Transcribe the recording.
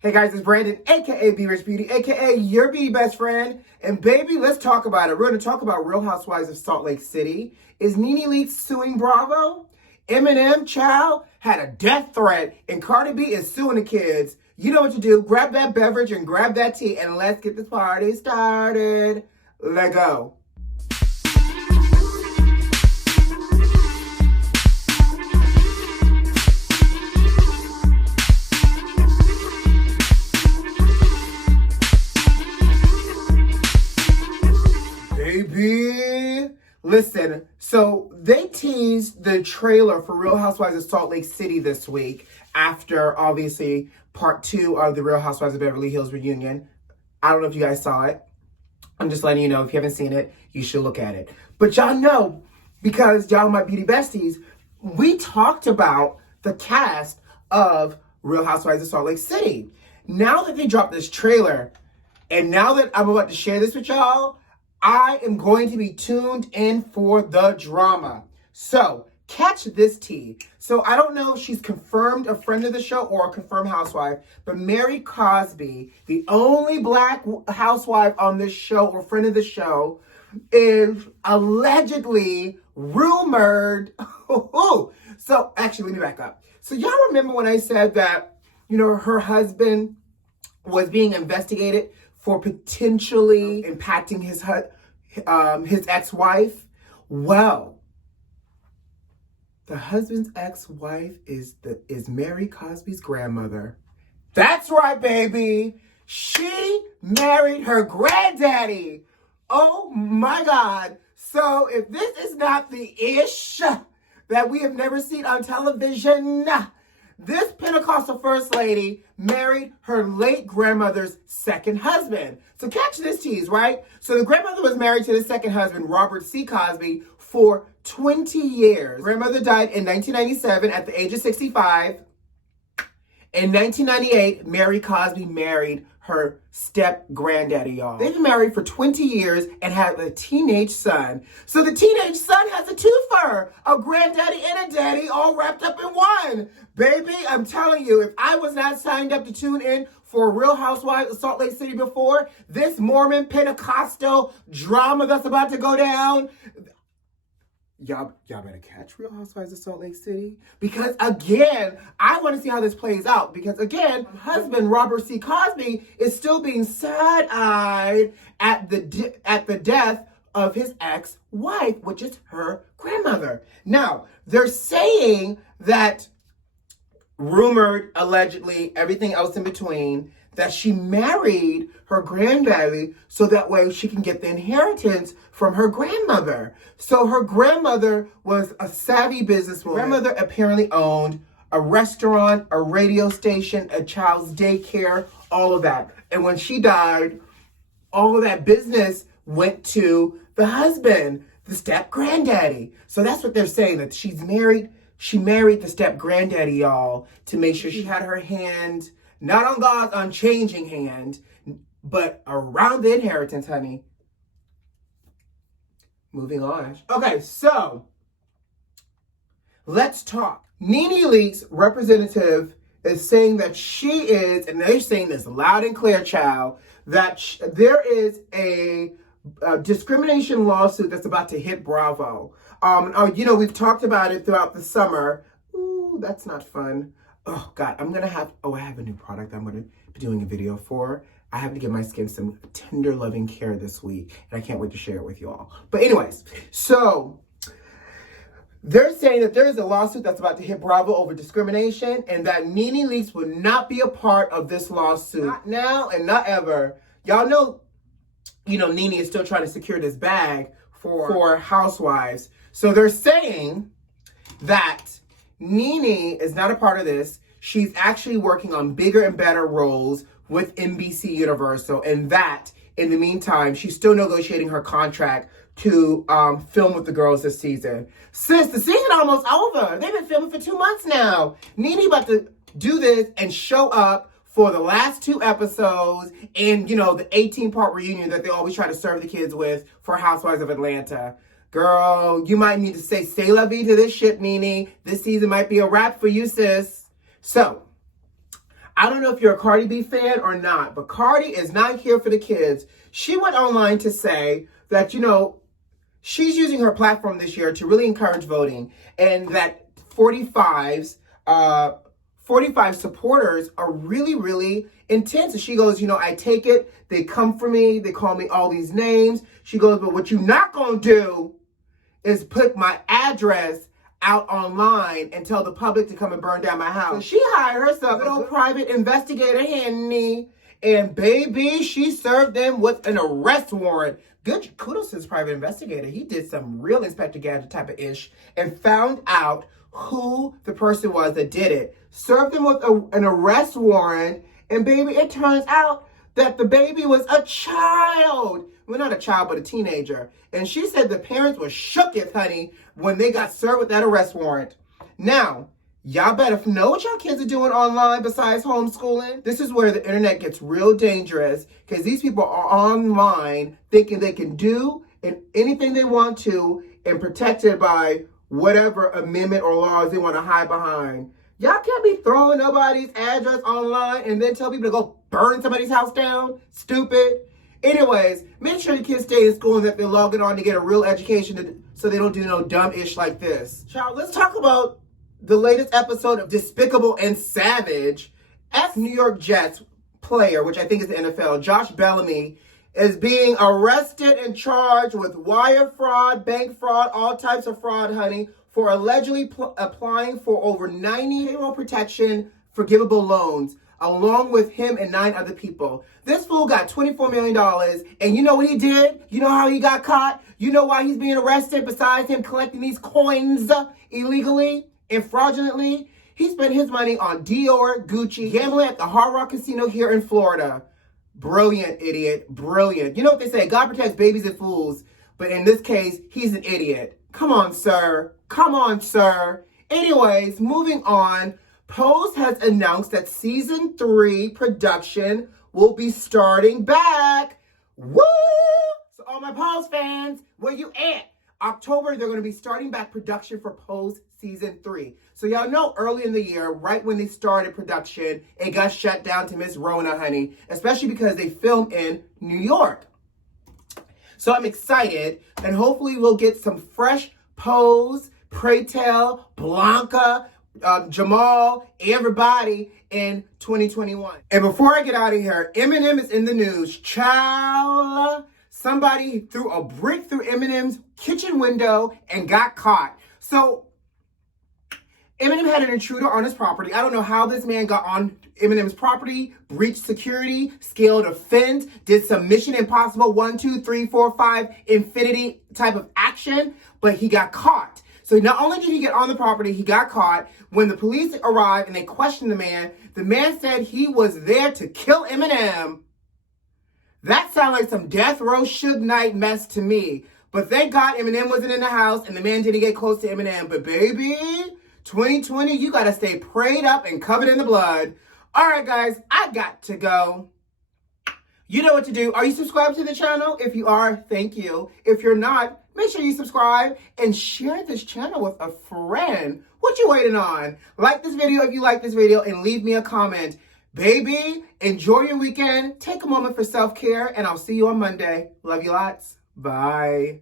Hey guys, it's Brandon, aka B.Rich Beauty, aka your beauty best friend. And baby, let's talk about it. We're going to talk about Real Housewives of Salt Lake City. Is NENE Leakes suing Bravo? Eminem, child, had a death threat, and Cardi B is suing the kids. You know what to do. Grab that beverage and grab that tea, and let's get this party started. Let go. Baby, listen, so they teased the trailer for Real Housewives of Salt Lake City this week after, obviously, part 2 of the Real Housewives of Beverly Hills reunion. I don't know if you guys saw it. I'm just letting you know, if you haven't seen it, you should look at it. But y'all know, because y'all my beauty besties, we talked about the cast of Real Housewives of Salt Lake City. Now that they dropped this trailer, and now that I'm about to share this with y'all, I am going to be tuned in for the drama. So, catch this tea. So, I don't know if she's confirmed a friend of the show or a confirmed housewife, but Mary Cosby, the only black housewife on this show or friend of the show, is allegedly rumored. So, actually, let me back up. So, y'all remember when I said that, her husband was being investigated for potentially impacting his ex-wife? Well, the husband's ex-wife is Mary Cosby's grandmother. That's right, baby. She married her granddaddy. Oh my God. So if this is not the ish that we have never seen on television, this Pentecostal First Lady married her late grandmother's second husband. So catch this tease, right? So the grandmother was married to the second husband, Robert C. Cosby, for 20 years. Grandmother died in 1997 at the age of 65. In 1998, Mary Cosby married her step-granddaddy, y'all. They've been married for 20 years and had a teenage son. So the teenage son has a twofer, a granddaddy and a daddy all wrapped up in one. Baby, I'm telling you, if I was not signed up to tune in for Real Housewives of Salt Lake City before, this Mormon Pentecostal drama that's about to go down, y'all better catch Real Housewives of Salt Lake City. Because again, I want to see how this plays out. Because again, husband Robert C. Cosby is still being side-eyed at the death of his ex-wife, which is her grandmother. Now, they're saying that, rumored, allegedly, everything else in between, that she married her granddaddy so that way she can get the inheritance from her grandmother. So her grandmother was a savvy businesswoman. Grandmother apparently owned a restaurant, a radio station, a child's daycare, all of that. And when she died, all of that business went to the husband, the step-granddaddy. So that's what they're saying, that she married the step-granddaddy, y'all, to make sure she had her hand not on God's unchanging hand, but around the inheritance, honey. Moving on. Okay, so let's talk. NENE Leakes representative is saying that she is, and they're saying this loud and clear, child, that there is a discrimination lawsuit that's about to hit Bravo. We've talked about it throughout the summer. Ooh, that's not fun. Oh, God, I have a new product I'm going to be doing a video for. I have to give my skin some tender, loving care this week, and I can't wait to share it with you all. But anyways, so they're saying that there is a lawsuit that's about to hit Bravo over discrimination, and that NENE Leakes would not be a part of this lawsuit. Not now and not ever. Y'all know, NENE is still trying to secure this bag for housewives. So they're saying that NENE is not a part of this. She's actually working on bigger and better roles with NBC Universal, and that, in the meantime, she's still negotiating her contract to film with the girls this season. Sis, the season almost over. They've been filming for 2 months now. NENE about to do this and show up for the last 2 episodes and, the 18-part reunion that they always try to serve the kids with for Housewives of Atlanta. Girl, you might need to say la vie to this shit, NENE. This season might be a wrap for you, sis. So, I don't know if you're a Cardi B fan or not, but Cardi is not here for the kids. She went online to say that, she's using her platform this year to really encourage voting, and that 45 supporters are really, really intense. And she goes, I take it. They come for me. They call me all these names. She goes, but what you're not going to do is put my address out online and tell the public to come and burn down my house. So she hired herself an old private investigator, Henny, and baby, she served them with an arrest warrant. Good kudos to this private investigator. He did some real Inspector Gadget type of ish and found out who the person was that did it. Served them with an arrest warrant, and baby, it turns out that the baby was a child. Well, not a child, but a teenager. And she said the parents were shooketh, honey, when they got served with that arrest warrant. Now, y'all better know what y'all kids are doing online besides homeschooling. This is where the internet gets real dangerous, because these people are online thinking they can do anything they want to and protected by whatever amendment or laws they want to hide behind. Y'all can't be throwing nobody's address online and then tell people to go burn somebody's house down. Stupid. Anyways, make sure your kids stay in school and that they're logging on to get a real education so they don't do no dumb ish like this. Child, let's talk about the latest episode of Despicable and Savage. Ex-New York Jets player, which I think is the NFL, Josh Bellamy, is being arrested and charged with wire fraud, bank fraud, all types of fraud, honey, for allegedly applying for over 90 payroll protection forgivable loans, along with him and 9 other people. This fool got $24 million, and you know what he did? You know how he got caught? You know why he's being arrested besides him collecting these coins illegally and fraudulently? He spent his money on Dior, Gucci, gambling at the Hard Rock Casino here in Florida. Brilliant, idiot. Brilliant. You know what they say? God protects babies and fools. But in this case, he's an idiot. Come on, sir. Come on, sir. Anyways, moving on. Pose has announced that season 3 production will be starting back. Woo! So all my Pose fans, where you at? October, they're going to be starting back production for Pose season 3. So y'all know early in the year, right when they started production, it got shut down to Miss Rona, honey, especially because they film in New York. So I'm excited, and hopefully we'll get some fresh Pose, Pray Tell, Blanca, Jamal, everybody in 2021. And before I get out of here, Eminem is in the news. Child, somebody threw a brick through Eminem's kitchen window and got caught. So Eminem had an intruder on his property. I don't know how this man got on Eminem's property, breached security, scaled a fence, did some Mission Impossible 1, 2, 3, 4, 5 infinity type of action, but he got caught. So not only did he get on the property, he got caught. When the police arrived and they questioned the man said he was there to kill Eminem. That sounds like some death row Suge Knight mess to me. But thank God Eminem wasn't in the house and the man didn't get close to Eminem. But baby, 2020, you got to stay prayed up and covered in the blood. All right, guys, I got to go. You know what to do. Are you subscribed to the channel? If you are, thank you. If you're not, make sure you subscribe and share this channel with a friend. What you waiting on? Like this video if you like this video and leave me a comment. Baby, enjoy your weekend. Take a moment for self-care, and I'll see you on Monday. Love you lots. Bye.